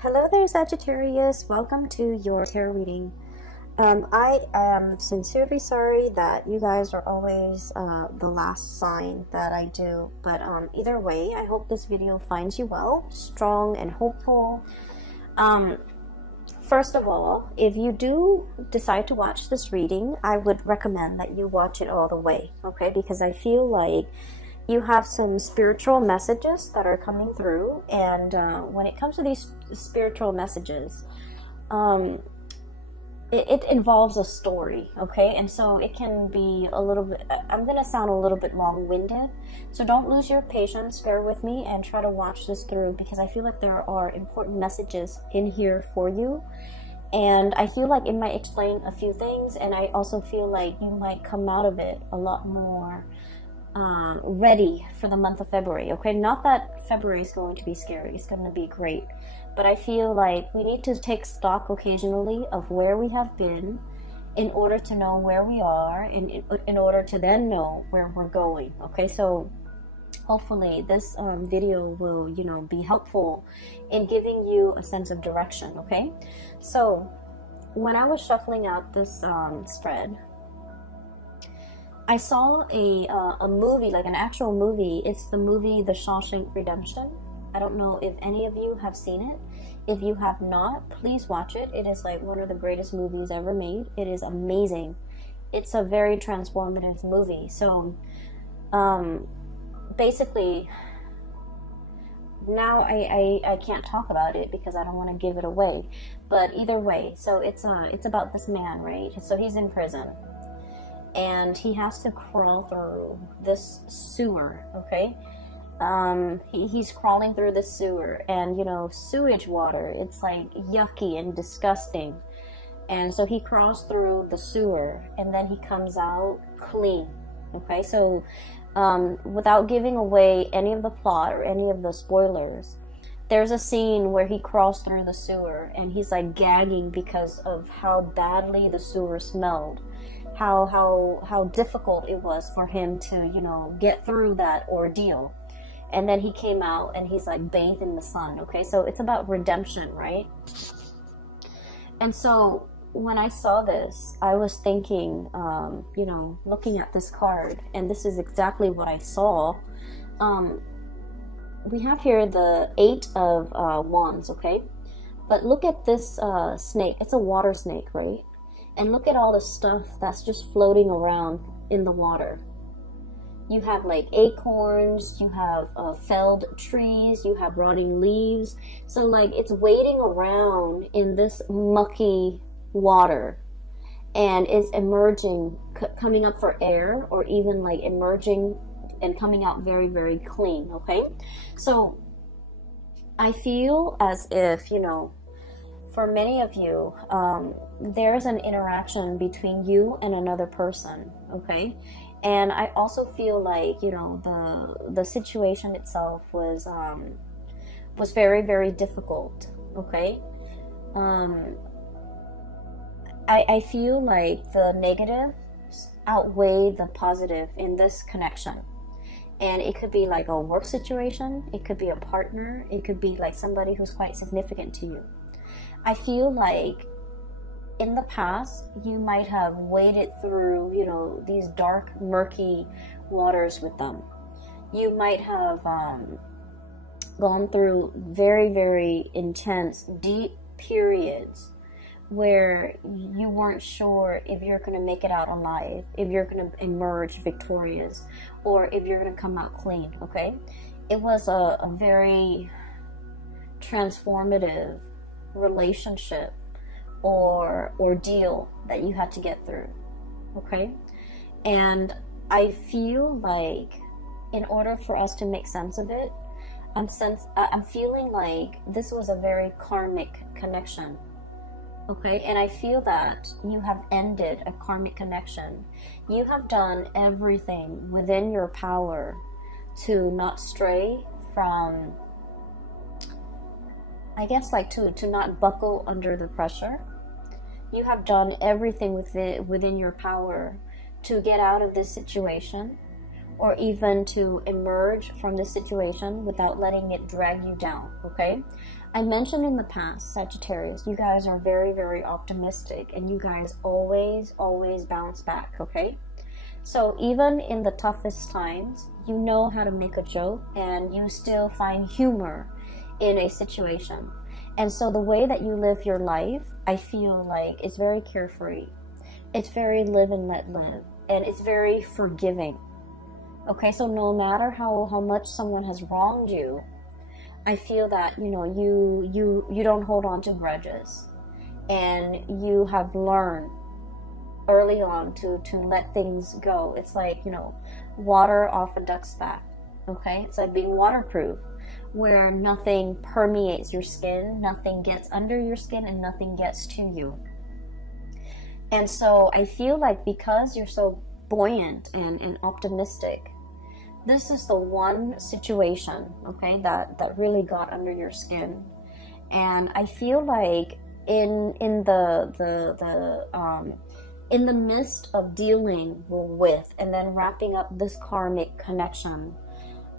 Hello there, Sagittarius. Welcome to your tarot reading. I am sincerely sorry that you guys are always the last sign that I do. But either way, I hope this video finds you well, strong and hopeful. First of all, if you do decide to watch this reading, I would recommend that you watch it all the way, okay? Because I feel like you have some spiritual messages that are coming through, and when it comes to these spiritual messages, it involves a story, okay? And so it can be a little bit, I'm gonna sound a little bit long-winded, so don't lose your patience, bear with me, and try to watch this through, because I feel like there are important messages in here for you, and I feel like it might explain a few things, and I also feel like you might come out of it a lot more ready for the month of February, okay? Not that February is going to be scary, it's going to be great, but I feel like we need to take stock occasionally of where we have been in order to know where we are, in order to then know where we're going, okay? So hopefully this video will, you know, be helpful in giving you a sense of direction, okay? So when I was shuffling out this spread, I saw a movie, like an actual movie. It's the movie The Shawshank Redemption. I don't know if any of you have seen it. If you have not, please watch it. It is like one of the greatest movies ever made. It is amazing. It's a very transformative movie. So basically, now I can't talk about it because I don't want to give it away. But either way, so it's about this man, right? So he's in prison, and he has to crawl through this sewer, okay? He's crawling through the sewer, and you know, sewage water, it's like yucky and disgusting. And so he crawls through the sewer, and then he comes out clean, okay? So without giving away any of the plot or any of the spoilers, there's a scene where he crawls through the sewer, and he's like gagging because of how badly the sewer smelled. How difficult it was for him to, you know, get through that ordeal. And then he came out and he's like bathed in the sun, okay? So it's about redemption, right? And so when I saw this, I was thinking, you know, looking at this card, and this is exactly what I saw. We have here the 8 of Wands, okay? But look at this snake. It's a water snake, right? And look at all the stuff that's just floating around in the water. You have like acorns, you have felled trees, you have rotting leaves. So like it's waiting around in this mucky water, and it's emerging, coming up for air, or even like emerging and coming out very, very clean, okay? So I feel as if, you know, for many of you, there's an interaction between you and another person, okay? And I also feel like, you know, the situation itself was very, very difficult, okay? I feel like the negatives outweigh the positive in this connection. And it could be like a work situation, it could be a partner, it could be like somebody who's quite significant to you. I feel like in the past, you might have waded through, you know, these dark, murky waters with them. You might have gone through very, very intense, deep periods where you weren't sure if you're going to make it out alive, if you're going to emerge victorious, or if you're going to come out clean, okay? It was a very transformative relationship or ordeal that you had to get through, okay? And I feel like in order for us to make sense of it, I'm feeling like this was a very karmic connection, okay? And I feel that you have ended a karmic connection. You have done everything within your power to not stray from, I guess, like to not buckle under the pressure. You have done everything within your power to get out of this situation or even to emerge from this situation without letting it drag you down, okay? I mentioned in the past, Sagittarius, you guys are very, very optimistic, and you guys always bounce back, okay? So even in the toughest times, you know how to make a joke, and you still find humor in a situation. And so the way that you live your life, I feel like it's very carefree. It's very live and let live, and it's very forgiving. Okay, so no matter how much someone has wronged you, I feel that, you know, you don't hold on to grudges, and you have learned early on to let things go. It's like, you know, water off a duck's back, okay? It's like being waterproof, where nothing permeates your skin, nothing gets under your skin, and nothing gets to you. And so I feel like because you're so buoyant and optimistic, this is the one situation, okay, that really got under your skin. And I feel like in the midst of dealing with and then wrapping up this karmic connection,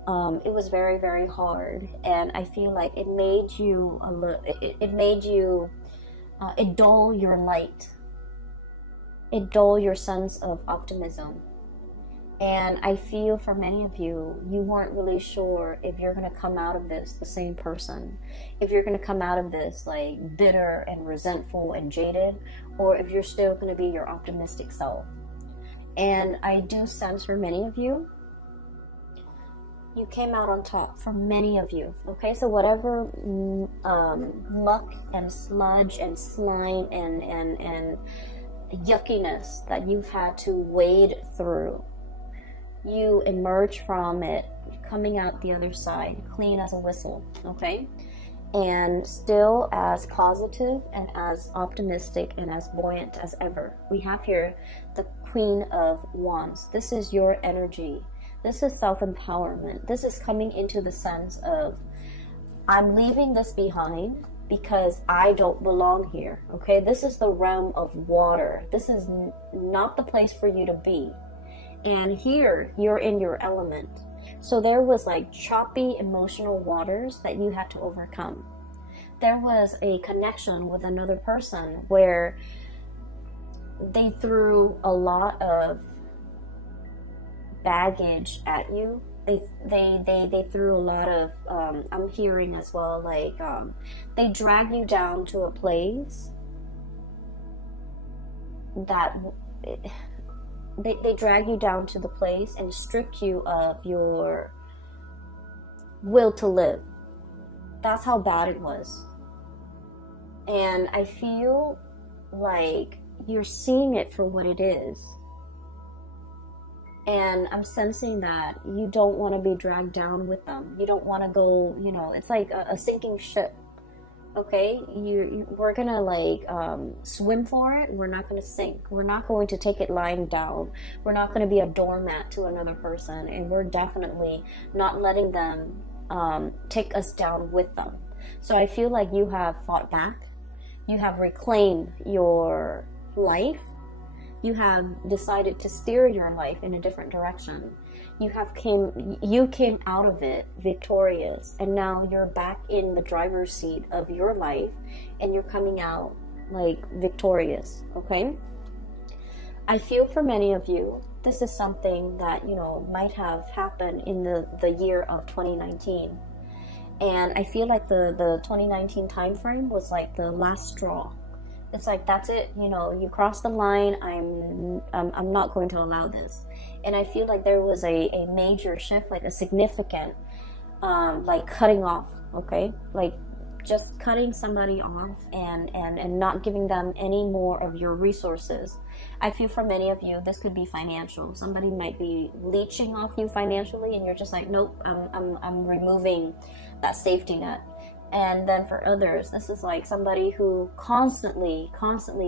it was very, very hard. And I feel like it made you it dull your light. It dull your sense of optimism. And I feel for many of you, you weren't really sure if you're going to come out of this the same person, if you're going to come out of this like bitter and resentful and jaded, or if you're still going to be your optimistic self. And I do sense for many of you, you came out on top. For many of you, okay? So whatever muck and sludge and slime and yuckiness that you've had to wade through, you emerge from it coming out the other side clean as a whistle, okay? And still as positive and as optimistic and as buoyant as ever. We have here the Queen of Wands. This is your energy. This is self-empowerment. This is coming into the sense of, I'm leaving this behind because I don't belong here, okay? This is the realm of water. This is not the place for you to be. And here, you're in your element. So there was like choppy emotional waters that you had to overcome. There was a connection with another person where they threw a lot of baggage at you. They threw a lot of, I'm hearing as well, like, they drag you down to a place that... They drag you down to the place and strip you of your will to live. That's how bad it was. And I feel like you're seeing it for what it is. And I'm sensing that you don't want to be dragged down with them. You don't want to go, you know, it's like a sinking ship. Okay, we're gonna like swim for it. We're not gonna sink. We're not going to take it lying down. We're not going to be a doormat to another person, and we're definitely not letting them take us down with them. So I feel like you have fought back. You have reclaimed your life. You have decided to steer your life in a different direction. You came out of it victorious, and now you're back in the driver's seat of your life, and you're coming out like victorious, okay? I feel for many of you, this is something that, you know, might have happened in the year of 2019. And I feel like the 2019 time frame was like the last straw. It's like, that's it, you know, you crossed the line, I'm not going to allow this. And I feel like there was a major shift, like a significant, like cutting off, okay? Like just cutting somebody off and not giving them any more of your resources. I feel for many of you, this could be financial. Somebody might be leeching off you financially, and you're just like, nope, I'm removing that safety net. And then for others, this is like somebody who constantly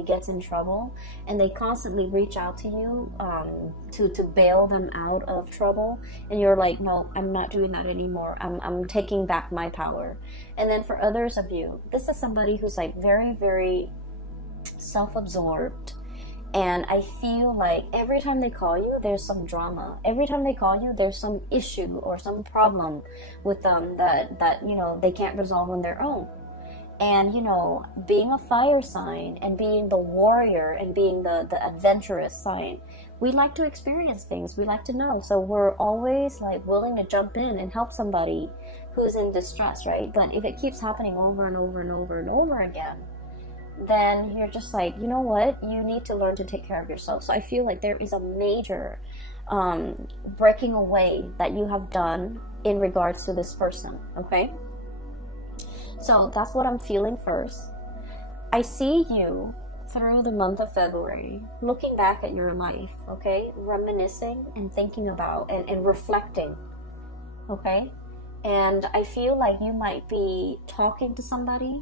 gets in trouble, and they constantly reach out to you to bail them out of trouble, and you're like, no, I'm not doing that anymore. I'm taking back my power. And then for others of you, this is somebody who's like very, very self-absorbed, And I feel like every time they call you, there's some drama. Every time they call you, there's some issue or some problem with them that you know, they can't resolve on their own. And, you know, being a fire sign and being the warrior and being the adventurous sign, we like to experience things. We like to know. So we're always like willing to jump in and help somebody who's in distress, right? But if it keeps happening over and over and over and over again, then you're just like, you know what? You need to learn to take care of yourself. So I feel like there is a major breaking away that you have done in regards to this person, okay? So that's what I'm feeling first. I see you through the month of February, looking back at your life, okay? Reminiscing and thinking about and reflecting, okay? And I feel like you might be talking to somebody,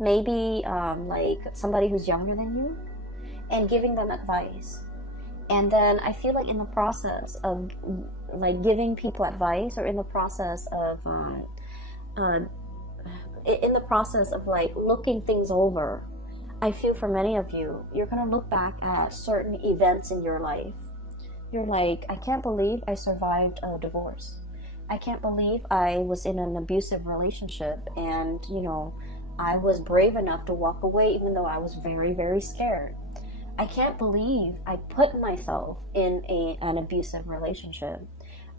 maybe like somebody who's younger than you, and giving them advice. And then I feel like in the process of like giving people advice, or in the process of like looking things over, I feel for many of you, you're gonna look back at certain events in your life. You're like, I can't believe I survived a divorce. I can't believe I was in an abusive relationship, and you know, I was brave enough to walk away even though I was very, very scared. I can't believe I put myself in an abusive relationship.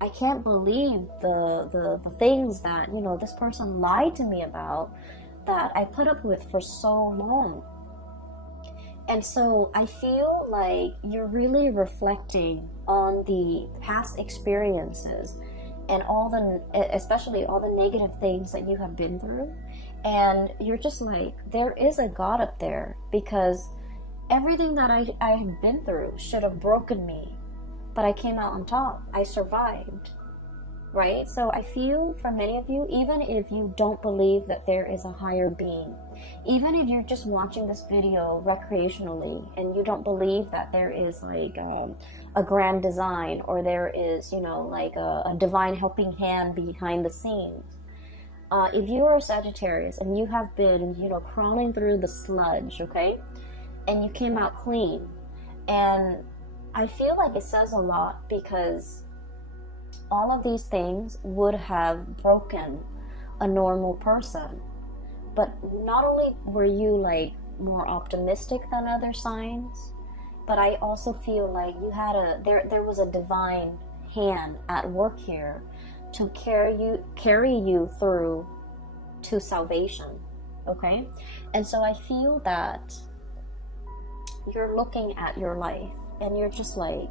I can't believe the things that, you know, this person lied to me about, that I put up with for so long. And so I feel like you're really reflecting on the past experiences and especially all the negative things that you have been through. And you're just like, there is a God up there, because everything that I have been through should have broken me, but I came out on top. I survived, right? So I feel for many of you, even if you don't believe that there is a higher being, even if you're just watching this video recreationally and you don't believe that there is like a grand design, or there is, you know, like a divine helping hand behind the scenes, if you are a Sagittarius and you have been, you know, crawling through the sludge, okay, and you came out clean, and I feel like it says a lot, because all of these things would have broken a normal person. But not only were you like more optimistic than other signs, but I also feel like you had there was a divine hand at work here to carry you through to salvation, okay? And so I feel that you're looking at your life and you're just like,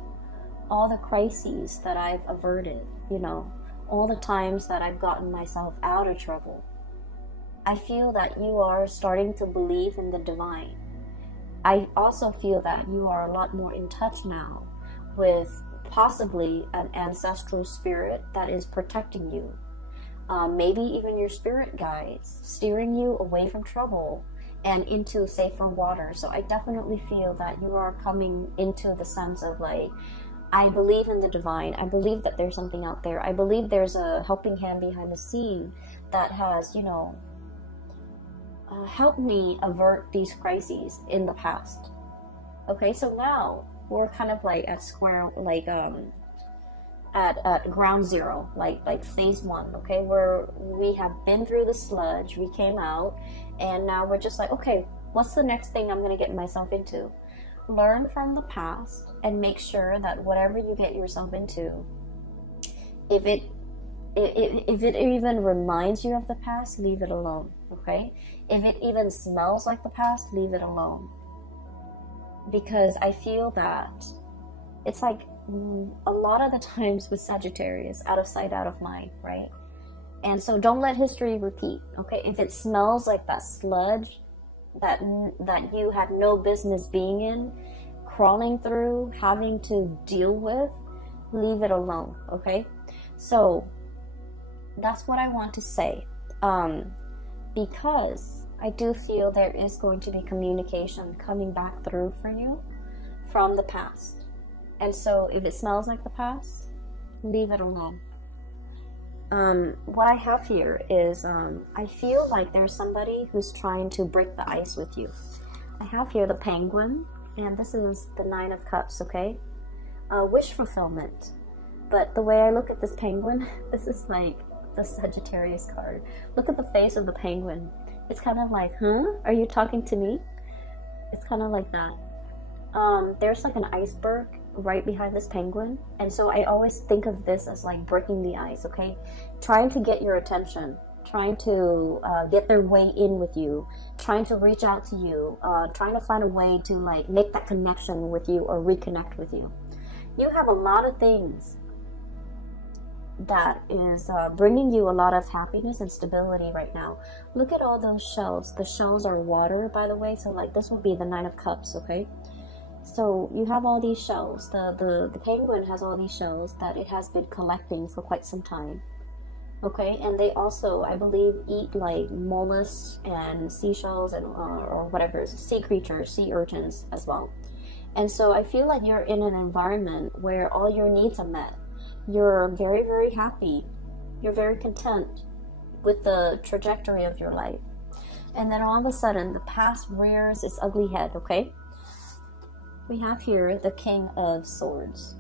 all the crises that I've averted, you know, all the times that I've gotten myself out of trouble, I feel that you are starting to believe in the divine. I also feel that you are a lot more in touch now with possibly an ancestral spirit that is protecting you. Maybe even your spirit guides, steering you away from trouble and into safer water. So I definitely feel that you are coming into the sense of like, I believe in the divine. I believe that there's something out there. I believe there's a helping hand behind the scene that has, you know, helped me avert these crises in the past. Okay, so now we're kind of like at square, like at ground zero, like phase one. Okay, where we have been through the sludge, we came out, and now we're just like, okay, what's the next thing I'm gonna get myself into? Learn from the past and make sure that whatever you get yourself into, if it even reminds you of the past, leave it alone. Okay, if it even smells like the past, leave it alone. Because I feel that it's like a lot of the times with Sagittarius, out of sight, out of mind, right? And so don't let history repeat. Okay, if it smells like that sludge that you had no business being in, crawling through, having to deal with, leave it alone. Okay, so that's what I want to say, because I do feel there is going to be communication coming back through for you from the past. And so if it smells like the past, leave it alone. What I have here is, I feel like there's somebody who's trying to break the ice with you. I have here the Penguin, And this is the Nine of Cups, okay? Wish fulfillment. But the way I look at this penguin, this is like the Sagittarius card. Look at the face of the penguin. It's kind of like, huh? Are you talking to me? It's kind of like that. There's like an iceberg right behind this penguin. And so I always think of this as like breaking the ice, okay? Trying to get your attention. Trying to get their way in with you, trying to reach out to you, trying to find a way to like make that connection with you or reconnect with you. You have a lot of things that is bringing you a lot of happiness and stability right now. Look at all those shells. The shells are water, by the way, so like this would be the Nine of Cups, okay? So you have all these shells. The penguin has all these shells that it has been collecting for quite some time. Okay, and they also, I believe, eat like mollusks and seashells and or whatever, sea creatures, sea urchins as well. And so I feel like you're in an environment where all your needs are met. You're very, very happy. You're very content with the trajectory of your life. And then all of a sudden, the past rears its ugly head, okay? We have here the King of Swords.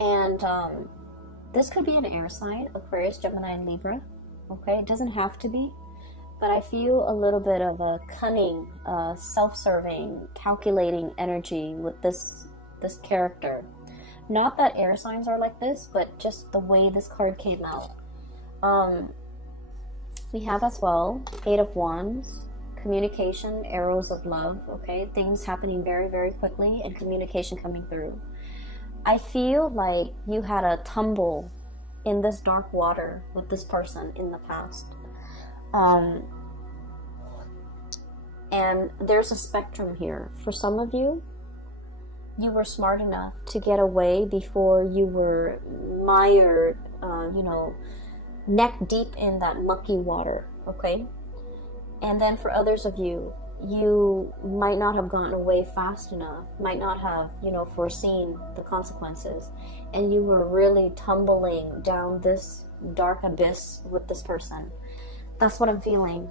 And, this could be an air sign, Aquarius, Gemini, and Libra. Okay, it doesn't have to be, but I feel a little bit of a cunning, self-serving, calculating energy with this character. Not that air signs are like this, but just the way this card came out. We have as well Eight of Wands, communication, arrows of love. Okay, things happening very, very quickly, and communication coming through. I feel like you had a tumble in this dark water with this person in the past. And there's a spectrum here. For some of you, you were smart enough to get away before you were mired, neck deep in that mucky water, okay? And then for others of you, you might not have gotten away fast enough, might not have, foreseen the consequences, and you were really tumbling down this dark abyss with this person. That's what I'm feeling.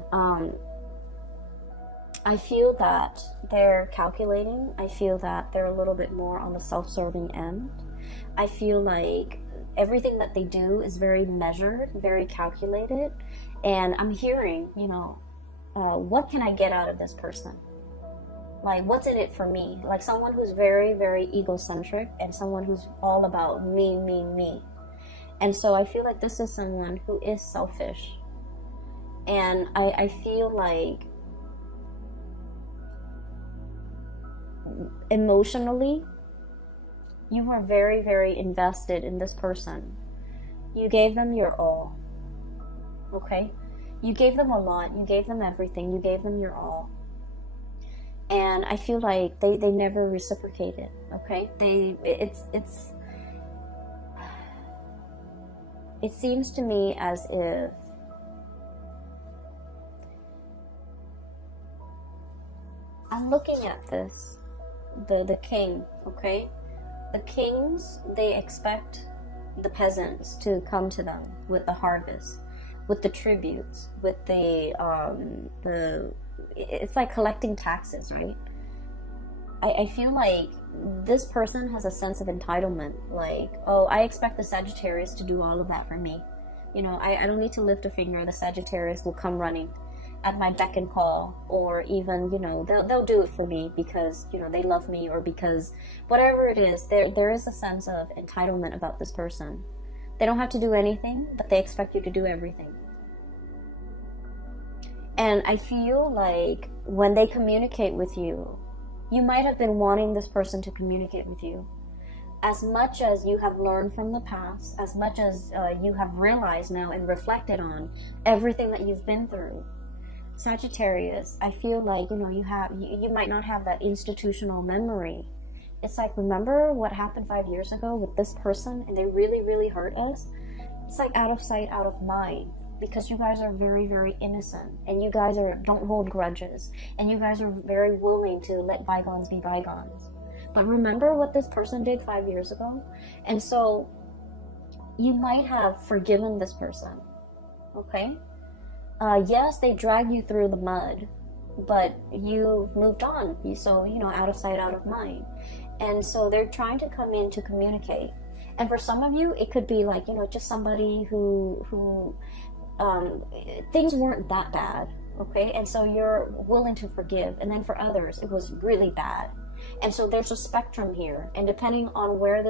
I feel that they're calculating. I feel that they're a little bit more on the self-serving end. I feel like everything that they do is very measured, very calculated, and I'm hearing, what can I get out of this person? Like, what's in it for me? Like someone who's very, very egocentric and someone who's all about me, me, me. And so I feel like this is someone who is selfish. And I feel like emotionally, you were very, very invested in this person. You gave them your all. Okay? You gave them a lot. You gave them everything. You gave them your all. And I feel like they never reciprocated. Okay? It seems to me as if I'm looking at this, the king, okay? The kings, they expect the peasants to come to them with the harvest, with the tributes, with it's like collecting taxes, right? I feel like this person has a sense of entitlement, like, oh, I expect the Sagittarius to do all of that for me. I don't need to lift a finger, the Sagittarius will come running at my beck and call, or even, they'll do it for me because, they love me, or because whatever it is, there is a sense of entitlement about this person. They don't have to do anything, but they expect you to do everything. And I feel like when they communicate with you, you might have been wanting this person to communicate with you. As much as you have learned from the past, as much as you have realized now and reflected on everything that you've been through, Sagittarius, I feel like, you might not have that institutional memory. It's like, remember what happened 5 years ago with this person and they really, really hurt us? It's like out of sight, out of mind. Because you guys are very, very innocent, and you guys don't hold grudges, and you guys are very willing to let bygones be bygones. But remember what this person did 5 years ago? And so you might have forgiven this person, okay? Yes, they dragged you through the mud, but you moved on. So, you know, out of sight, out of mind. And so they're trying to come in to communicate. And for some of you, it could be like, you know, just somebody who things weren't that bad, okay? And so you're willing to forgive. And then for others, it was really bad. And so there's a spectrum here. And depending on where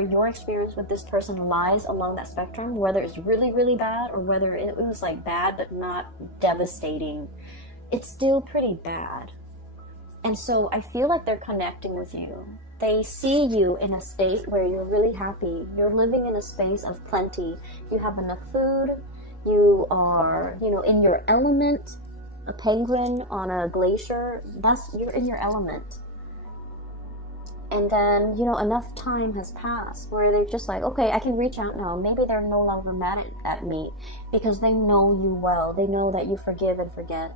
your experience with this person lies along that spectrum, whether it's really, really bad or whether it was like bad but not devastating, it's still pretty bad. And so I feel like they're connecting with you. They see you in a state where you're really happy. You're living in a space of plenty. You have enough food. You are, you know, in your element. A penguin on a glacier, you're in your element. And then, you know, enough time has passed where they're just like, okay, I can reach out now. Maybe they're no longer mad at me because they know you well. They know that you forgive and forget.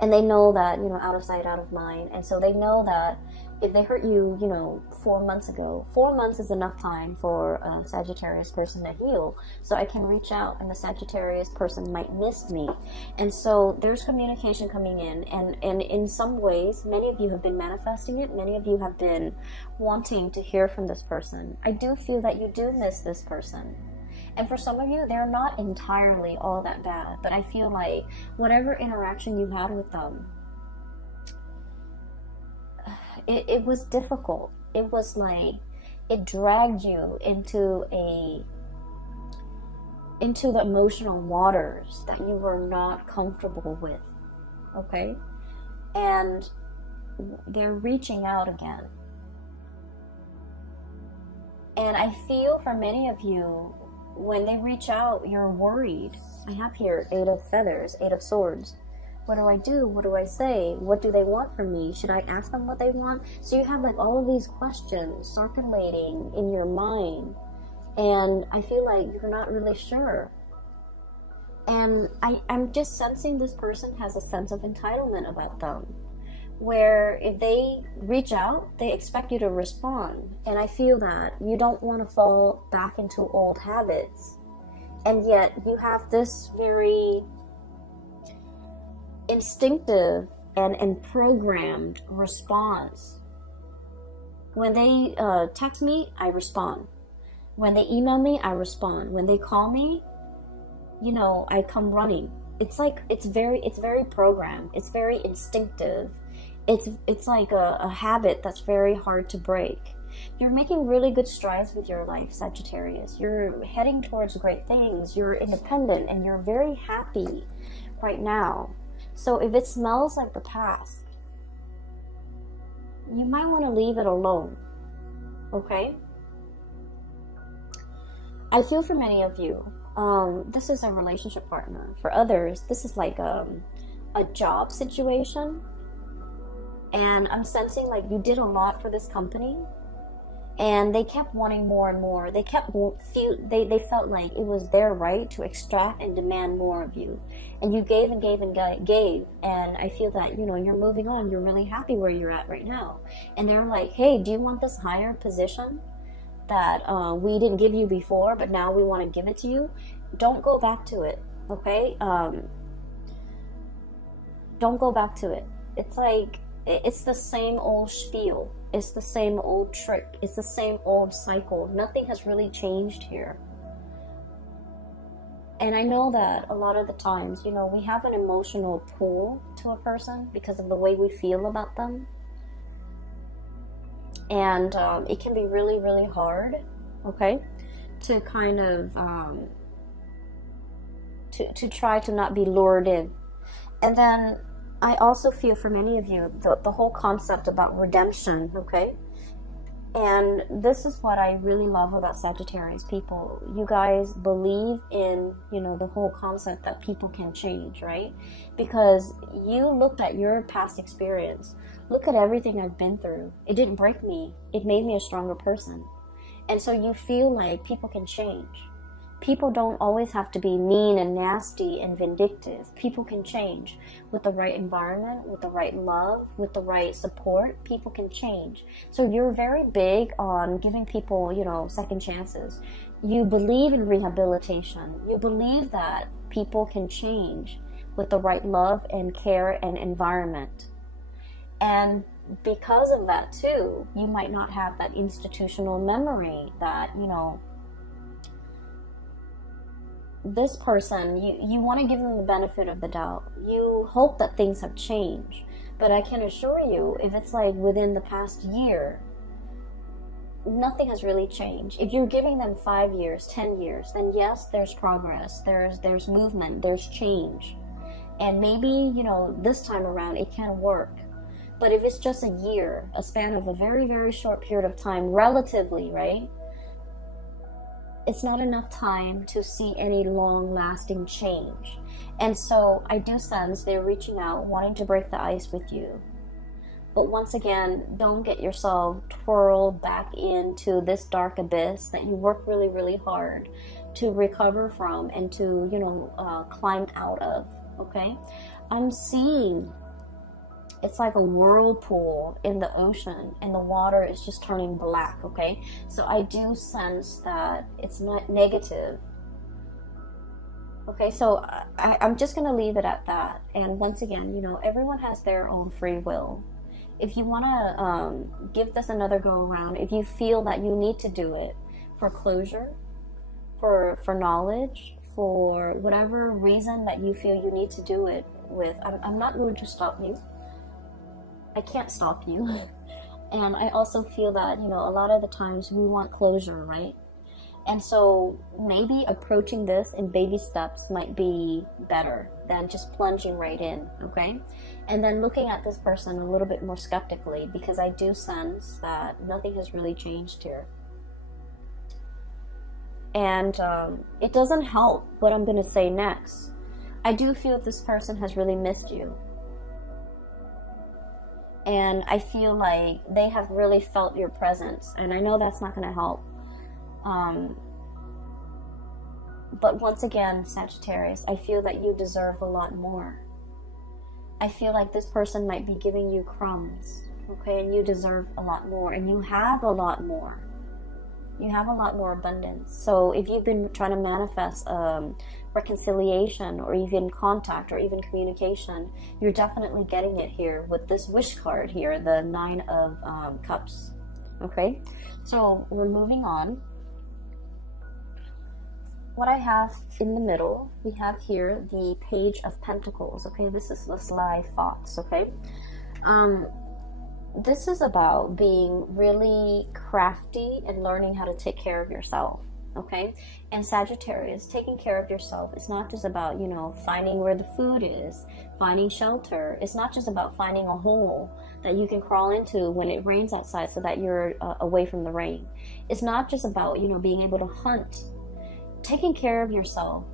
And they know that, you know, out of sight, out of mind. And so they know that if they hurt you, you know, 4 months ago, 4 months is enough time for a Sagittarius person to heal. So I can reach out and the Sagittarius person might miss me. And so there's communication coming in. And in some ways, many of you have been manifesting it. Many of you have been wanting to hear from this person. I do feel that you do miss this person. And for some of you, they're not entirely all that bad. But I feel like whatever interaction you had with them, it was difficult. It was like, it dragged you into the emotional waters that you were not comfortable with, okay? And they're reaching out again. And I feel for many of you, when they reach out, you're worried. I have here 8 of feathers, 8 of swords. What do I do? What do I say? What do they want from me? Should I ask them what they want? So you have like all of these questions circulating in your mind. And I feel like you're not really sure. And I'm just sensing this person has a sense of entitlement about them. Where if they reach out, they expect you to respond. And I feel that you don't want to fall back into old habits. And yet you have this very instinctive and programmed response. When they text me, I respond. When they email me, I respond. When they call me, you know, I come running. It's like, it's very programmed. It's very instinctive. It's like a habit that's very hard to break. You're making really good strides with your life, Sagittarius. You're heading towards great things. You're independent and you're very happy right now. So if it smells like the past, you might want to leave it alone, okay? I feel for many of you, this is a relationship partner. For others, this is like a job situation. And I'm sensing like you did a lot for this company. And they kept wanting more and more. They felt like it was their right to extract and demand more of you. And you gave and gave and gave. And I feel that, you know, you're moving on. You're really happy where you're at right now. And they're like, hey, do you want this higher position that we didn't give you before, but now we want to give it to you? Don't go back to it, okay? Don't go back to it. It's like, it's the same old spiel. It's the same old trick. It's the same old cycle. Nothing has really changed here. And I know that a lot of the times, you know, we have an emotional pull to a person because of the way we feel about them. And it can be really, really hard, okay, to kind of, to try to not be lured in. And then I also feel for many of you, the whole concept about redemption, okay? And this is what I really love about Sagittarius people. You guys believe in, you know, the whole concept that people can change, right? Because you looked at your past experience. Look at everything I've been through. It didn't break me. It made me a stronger person. And so you feel like people can change. People don't always have to be mean and nasty and vindictive. People can change with the right environment, with the right love, with the right support. People can change. So you're very big on giving people, you know, second chances. You believe in rehabilitation. You believe that people can change with the right love and care and environment. And because of that too, you might not have that institutional memory that, you know, this person, you want to give them the benefit of the doubt. You hope that things have changed. But I can assure you, if it's like within the past year, nothing has really changed. If you're giving them 5 years, 10 years, then yes, there's progress, there's movement, there's change. And maybe, you know, this time around it can work. But if it's just a year, a span of a very, very short period of time, relatively, right? It's not enough time to see any long-lasting change. And so I do sense they're reaching out, wanting to break the ice with you. But once again, don't get yourself twirled back into this dark abyss that you work really, really hard to recover from and to, you know, climb out of, okay? I'm seeing it's like a whirlpool in the ocean and the water is just turning black, okay? So I do sense that it's not negative. Okay, so I'm just going to leave it at that. And once again, you know, everyone has their own free will. If you want to give this another go around, if you feel that you need to do it for closure, for knowledge, for whatever reason that you feel you need to do it with, I'm not going to stop you. I can't stop you. And I also feel that, you know, a lot of the times we want closure, right? And so maybe approaching this in baby steps might be better than just plunging right in, okay? And then looking at this person a little bit more skeptically, because I do sense that nothing has really changed here. And it doesn't help what I'm going to say next. I do feel this person has really missed you. And I feel like they have really felt your presence. And I know that's not going to help. But once again, Sagittarius, I feel that you deserve a lot more. I feel like this person might be giving you crumbs, okay? And you deserve a lot more. And you have a lot more. You have a lot more abundance. So if you've been trying to manifest reconciliation or even contact or even communication, you're definitely getting it here with this wish card here, the 9 of Cups, okay? So we're moving on. What I have in the middle, we have here the Page of Pentacles, okay? This is the sly fox, okay? This is about being really crafty and learning how to take care of yourself, okay? And Sagittarius, taking care of yourself, it's not just about, you know, finding where the food is, finding shelter. It's not just about finding a hole that you can crawl into when it rains outside so that you're away from the rain. It's not just about, you know, being able to hunt. Taking care of yourself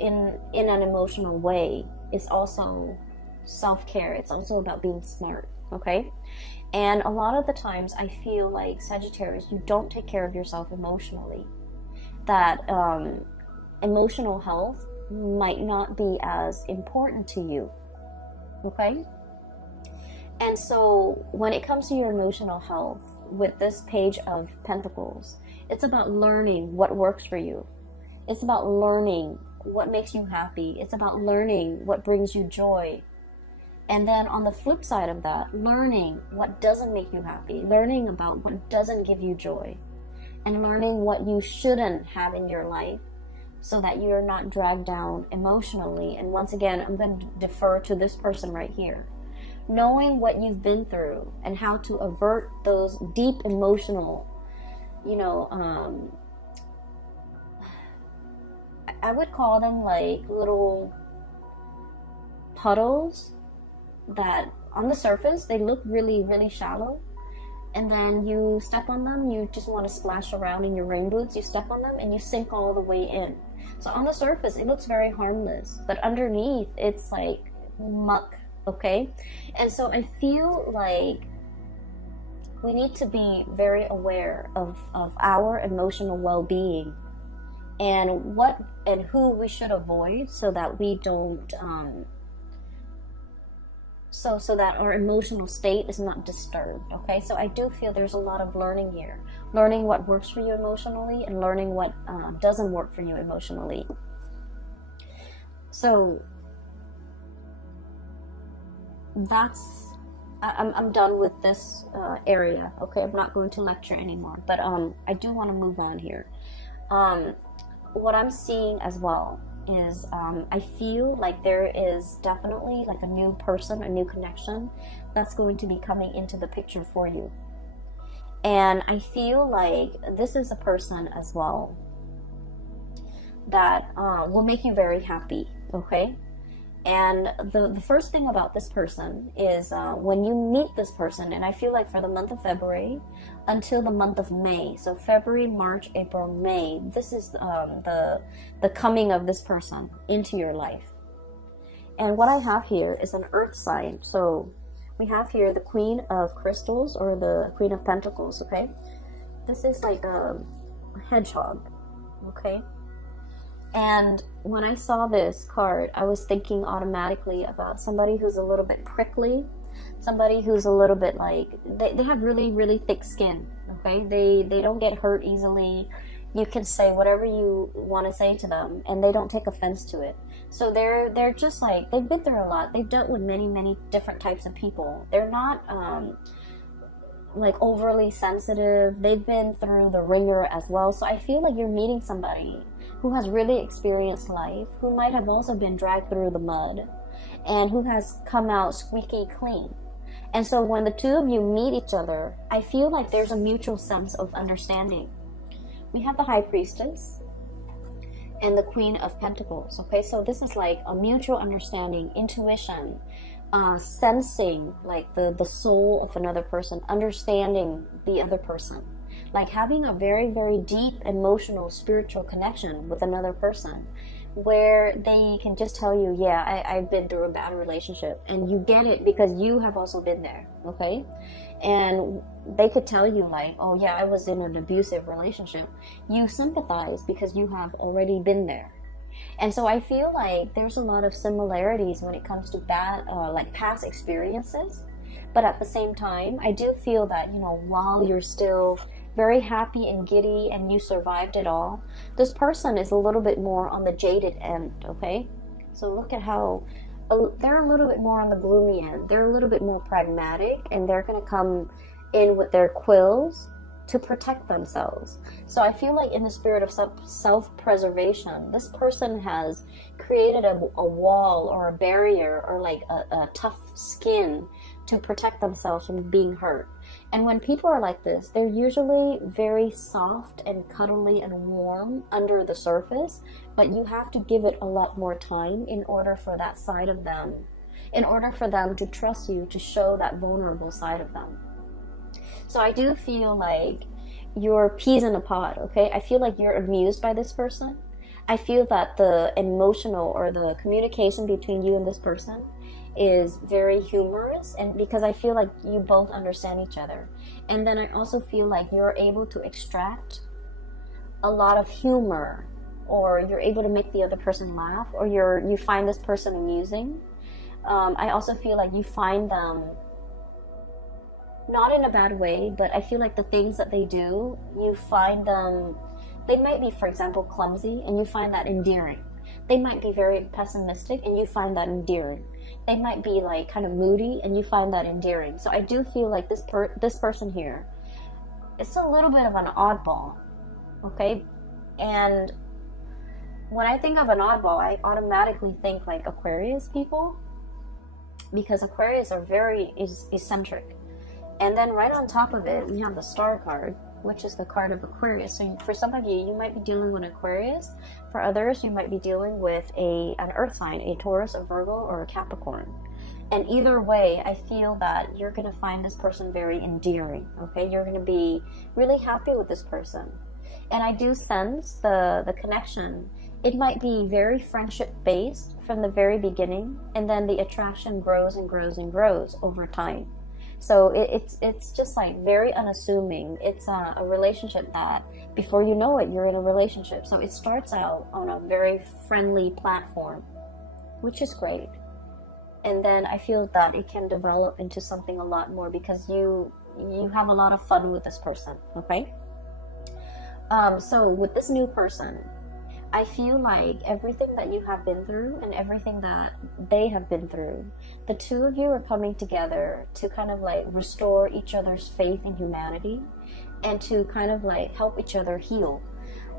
in an emotional way is also self-care. It's also about being smart, okay? And a lot of the times I feel like, Sagittarius, you don't take care of yourself emotionally. That emotional health might not be as important to you, okay? And so when it comes to your emotional health, with this Page of Pentacles, it's about learning what works for you. It's about learning what makes you happy. It's about learning what brings you joy. And then on the flip side of that, learning what doesn't make you happy, learning about what doesn't give you joy, and learning what you shouldn't have in your life so that you're not dragged down emotionally. And once again, I'm going to defer to this person right here. Knowing what you've been through and how to avert those deep emotional, you know, I would call them like little puddles that on the surface they look really, really shallow, and then you step on them, you just want to splash around in your rain boots, you step on them and you sink all the way in. So on the surface it looks very harmless, but underneath it's like muck, okay? And so I feel like we need to be very aware of our emotional well-being and what and who we should avoid so that we don't so that our emotional state is not disturbed, okay? So I do feel there's a lot of learning here. Learning what works for you emotionally and learning what doesn't work for you emotionally. So I'm done with this area. Okay, I'm not going to lecture anymore, but I do want to move on here. What I'm seeing as well is I feel like there is definitely like a new person, a new connection that's going to be coming into the picture for you. And I feel like this is a person as well that will make you very happy, okay? And the first thing about this person is when you meet this person, and I feel like for the month of February until the month of May, so February, March, April, May, this is the coming of this person into your life. And what I have here is an earth sign. So we have here the Queen of Crystals, or the Queen of Pentacles, okay? This is like a hedgehog, okay? And when I saw this card, I was thinking automatically about somebody who's a little bit prickly, somebody who's a little bit like, they have really, really thick skin, okay? They don't get hurt easily. You can say whatever you want to say to them, and they don't take offense to it. So they're just like, they've been through a lot. They've dealt with many, many different types of people. They're not like overly sensitive. They've been through the ringer as well. So I feel like you're meeting somebody who has really experienced life, who might have also been dragged through the mud, and who has come out squeaky clean. And so when the two of you meet each other, I feel like there's a mutual sense of understanding. We have the High Priestess and the Queen of Pentacles, okay? So this is like a mutual understanding, intuition, sensing like the soul of another person, understanding the other person. Like having a very, very deep emotional, spiritual connection with another person where they can just tell you, yeah, I've been through a bad relationship, and you get it because you have also been there, okay? And they could tell you like, oh yeah, I was in an abusive relationship. You sympathize because you have already been there. And so I feel like there's a lot of similarities when it comes to bad, like past experiences. But at the same time, I do feel that, you know, while you're still very happy and giddy and you survived it all, this person is a little bit more on the jaded end, okay? So look at how they're a little bit more on the gloomy end. They're a little bit more pragmatic, and they're going to come in with their quills to protect themselves. So I feel like in the spirit of self-preservation, this person has created a wall or a barrier or like a tough skin to protect themselves from being hurt. And when people are like this, they're usually very soft and cuddly and warm under the surface, but you have to give it a lot more time in order for that side of them, in order for them to trust you, to show that vulnerable side of them. So I do feel like you're peas in a pod, okay? I feel like you're amused by this person. I feel that the emotional or the communication between you and this person is very humorous, and because I feel like you both understand each other. And then I also feel like you're able to extract a lot of humor, or you're able to make the other person laugh, or you find this person amusing. I also feel like you find them not in a bad way, but I feel like the things that they do, you find them, they might be, for example, clumsy, and you find that endearing. They might be very pessimistic, and you find that endearing. They might be like kind of moody, and you find that endearing. So I do feel like this person here, it's a little bit of an oddball, okay? And when I think of an oddball, I automatically think like Aquarius people, because Aquarius are very eccentric. And then right on top of it, we have the Star card, which is the card of Aquarius. So for some of you, you might be dealing with Aquarius. For others, you might be dealing with an earth sign, a Taurus, a Virgo, or a Capricorn. And either way, I feel that you're going to find this person very endearing, okay? You're going to be really happy with this person. And I do sense the connection. It might be very friendship-based from the very beginning, and then the attraction grows and grows and grows over time. So it's just like very unassuming. It's a relationship that before you know it, you're in a relationship. So it starts out on a very friendly platform, which is great. And then I feel that it can develop into something a lot more because you have a lot of fun with this person, okay? So with this new person, I feel like everything that you have been through and everything that they have been through, the two of you are coming together to kind of like restore each other's faith in humanity and to kind of like help each other heal.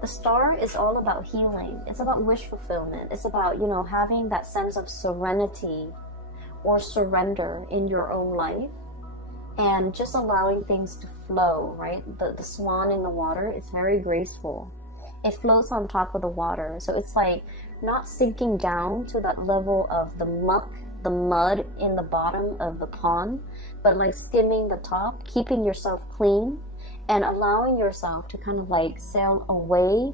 The star is all about healing. It's about wish fulfillment. It's about, you know, having that sense of serenity or surrender in your own life and just allowing things to flow, right? The swan in the water is very graceful. It floats on top of the water. So it's like not sinking down to that level of the muck, the mud in the bottom of the pond, but like skimming the top, keeping yourself clean and allowing yourself to kind of like sail away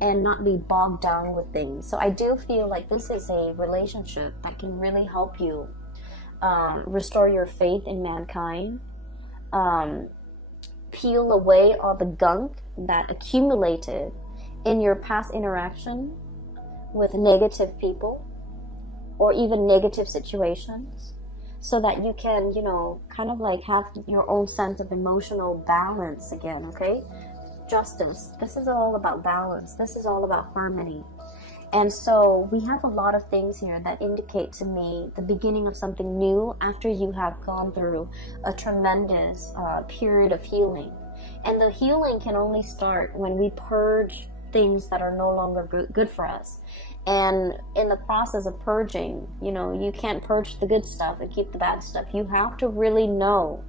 and not be bogged down with things. So I do feel like this is a relationship that can really help you restore your faith in mankind, peel away all the gunk that accumulated in your past interaction with negative people or even negative situations, so that you can, you know, kind of like have your own sense of emotional balance again, okay? Justice. This is all about balance. This is all about harmony. And so we have a lot of things here that indicate to me the beginning of something new after you have gone through a tremendous period of healing. And the healing can only start when we purge things that are no longer good for us. And in the process of purging, you know, you can't purge the good stuff and keep the bad stuff. You have to really know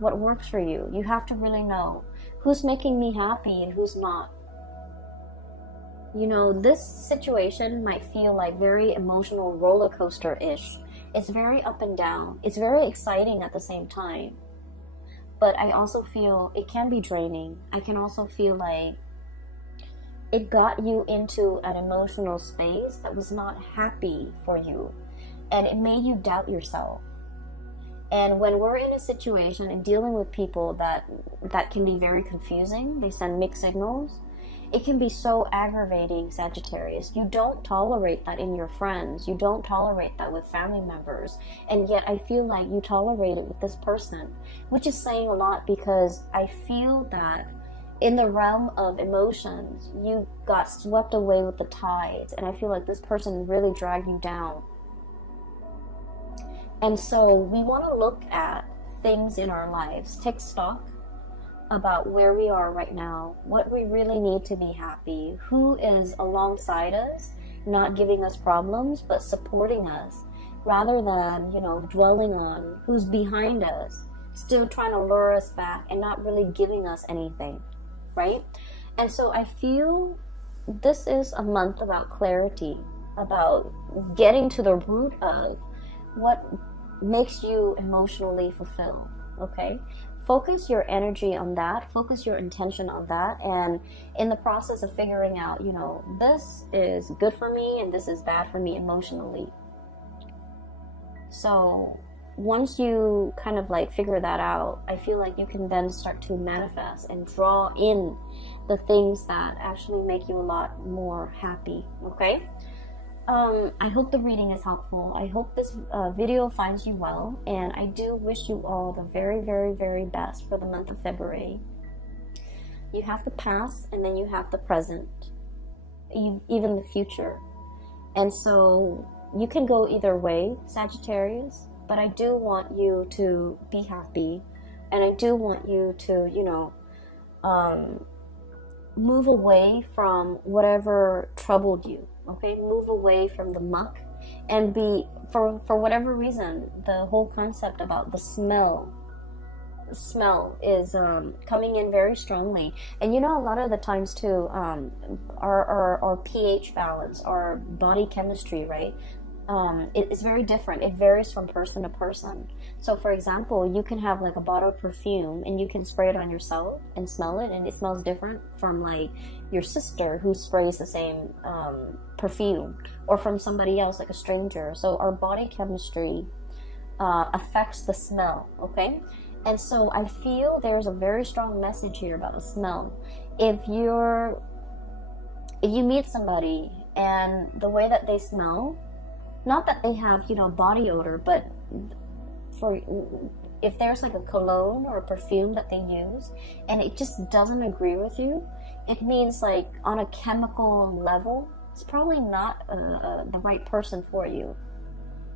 what works for you. You have to really know who's making me happy and who's not. You know, this situation might feel like very emotional roller coaster-ish. It's very up and down. It's very exciting at the same time. But I also feel it can be draining. I can also feel like it got you into an emotional space that was not happy for you. And it made you doubt yourself. And when we're in a situation and dealing with people that can be very confusing, they send mixed signals, it can be so aggravating, Sagittarius. You don't tolerate that in your friends. You don't tolerate that with family members. And yet I feel like you tolerate it with this person, which is saying a lot, because I feel that in the realm of emotions, you got swept away with the tides. And I feel like this person really dragged you down. And so we want to look at things in our lives, take stock about where we are right now, what we really need to be happy, who is alongside us, not giving us problems, but supporting us, rather than, you know, dwelling on who's behind us, still trying to lure us back and not really giving us anything, right? And so I feel this is a month about clarity, about getting to the root of what makes you emotionally fulfilled, okay? Focus your energy on that, focus your intention on that, and in the process of figuring out, you know, this is good for me and this is bad for me emotionally. So once you kind of like figure that out, I feel like you can then start to manifest and draw in the things that actually make you a lot more happy, okay? I hope the reading is helpful. I hope this video finds you well, and I do wish you all the very, very, very best for the month of February. You have the past, and then you have the present, even the future. And so you can go either way, Sagittarius, but I do want you to be happy, and I do want you to, you know, move away from whatever troubled you. Okay, move away from the muck, and be, for whatever reason, the whole concept about the smell is coming in very strongly. And you know, a lot of the times too, our pH balance, our body chemistry, right? It's very different. It varies from person to person. So for example, you can have like a bottle of perfume and you can spray it on yourself and smell it, and it smells different from like your sister who sprays the same perfume, or from somebody else, like a stranger. So our body chemistry affects the smell, okay? And so I feel there's a very strong message here about the smell. If you meet somebody and the way that they smell, not that they have, you know, body odor, but if there's like a cologne or a perfume that they use and it just doesn't agree with you, it means like on a chemical level, it's probably not the right person for you,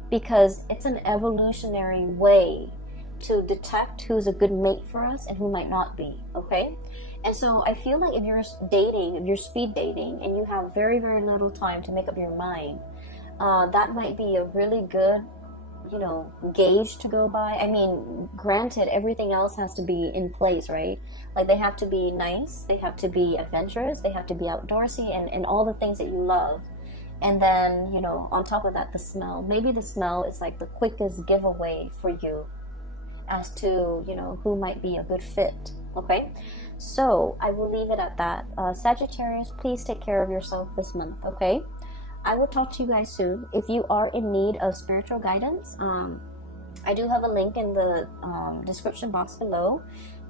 because it's an evolutionary way to detect who's a good mate for us and who might not be, okay? And so I feel like if you're dating, if you're speed dating, and you have very, very little time to make up your mind, that might be a really good, you know, gauge to go by. I mean, granted, everything else has to be in place, right? Like, they have to be nice, they have to be adventurous, they have to be outdoorsy, and all the things that you love. And then, you know, on top of that, the smell. Maybe the smell is like the quickest giveaway for you as to, you know, who might be a good fit, okay? So I will leave it at that. Sagittarius, please take care of yourself this month, okay? I will talk to you guys soon. If you are in need of spiritual guidance, I do have a link in the description box below,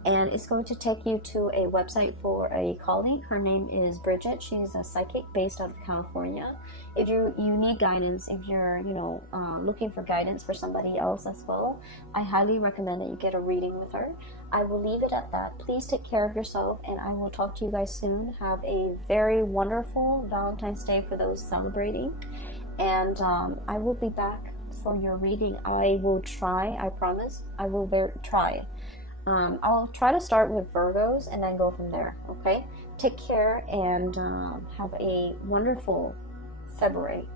and it's going to take you to a website for a colleague. Her name is Bridget. She's a psychic based out of California. If you need guidance, if you're, you know, looking for guidance for somebody else as well, I highly recommend that you get a reading with her. I will leave it at that. Please take care of yourself, and I will talk to you guys soon. Have a very wonderful Valentine's Day for those celebrating, and I will be back for your reading. I will try, I promise, I will try. I'll try to start with Virgos and then go from there, okay? Take care, and have a wonderful February.